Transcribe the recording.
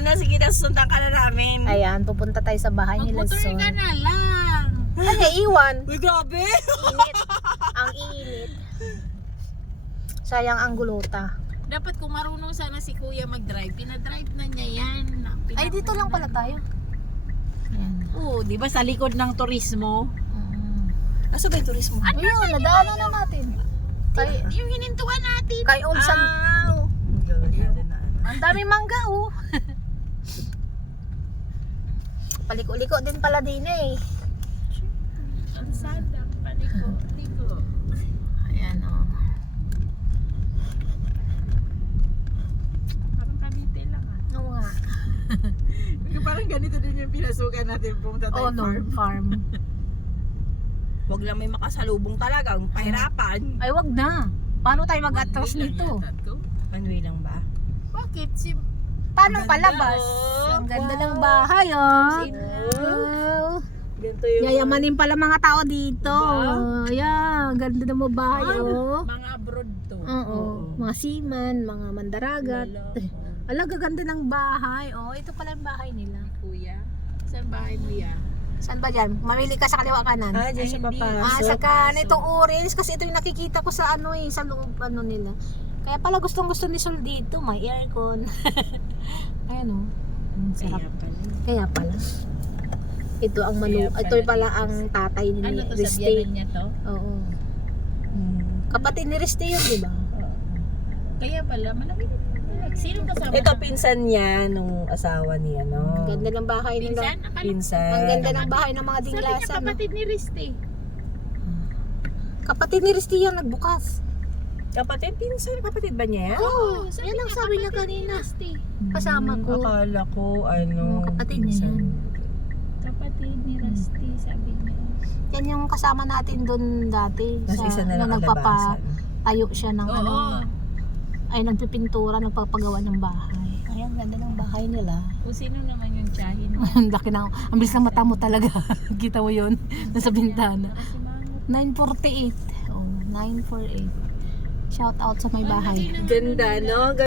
Ano, sige na, susundan ka na namin. Ayan, pupunta tayo sa bahay nila Mag-motor Son. ka na lang. Ano, iwan. Uy, grabe! Init. Ang init. Sayang ang gulota. Dapat kung marunong sana si kuya mag-drive, pinadrive na niya yan. Ay, dito lang pala tayo. Ayan. Oo, di ba sa likod ng turismo? Asa ba yung turismo? Ayun, nadaanan na natin. Kay, Yung hinintuan natin. kay Olsan. Ah, Ang daming mangga, oh. Paliko-liko din pala din eh. Ang sada, paliko. Ayan, oh. Parang Cavite lang ah. Oo nga. Parang ganito din yung pinasukan natin pumunta Oh, no, farm. Huwag lang may makasalubong talaga, ang pahirapan. Ay, wag na. Paano tayo mag-atras dito? Manuel lang ba? Bakit? Si Paano Ganda, palabas? oh. Ang ganda ng Wow. bahay, oh. Wow. Wow. Ganito yung... Yayamanin pala mga tao dito. Diba? Yeah, ganda ng mga bahay, oh. mga abroad to. Oo. Mga seaman, mga mandaragat. Ala, gaganda ng bahay. Oh, ito pala yung bahay nila. Kuya, saan bahay mo yan? Saan ba dyan? Mamili ka sa kaliwa kanan. Ah, dyan siya hindi. papasok. Sa kanan, itong orange. Kasi ito yung nakikita ko sa ano eh, sa loob ano nila. Kaya pala gustong gusto ni Sol dito. May aircon. Ayan oh. Ang sarap. Kaya pala. Ito ang Kaya pala ito pala dito ang tatay ni Ano to, Riste. sabyanan niya to? Oo. Kapatid ni Riste yun, di ba? Kaya pala, malaki din. Sino kasama? Ito pinsan niya nung asawa niya, no? Ang ganda ng bahay nila. Pinsan? Akala- Pinsan. Ang ganda ng bahay ng mga Sabi niya dinglasan. No? kapatid ni Riste. Kapatid ni Riste yan nagbukas. Kapatid, pinsan. Kapatid ba niya? Oo, yan ang sabi niya kanina. Kasama ko. Akala ko, ano, Oo, kapatid niya pinsan. yan. Kapatid ni Riste, sabi niya. Yan yung kasama natin doon dati. Tapos isa na lang kalabasan. Tayo siya ng ano. Oo. Ay, nagpipintura, nagpapagawa ng bahay. Ay, ang ganda ng bahay nila. Kung sino naman yung tsahin mo. Ang laki ng, ang bilis ng mata mo talaga. Kita mo yun? Nasa bintana. Kasi mangot. 948. Oh, 948. Shout out sa may bahay. Ganda, no?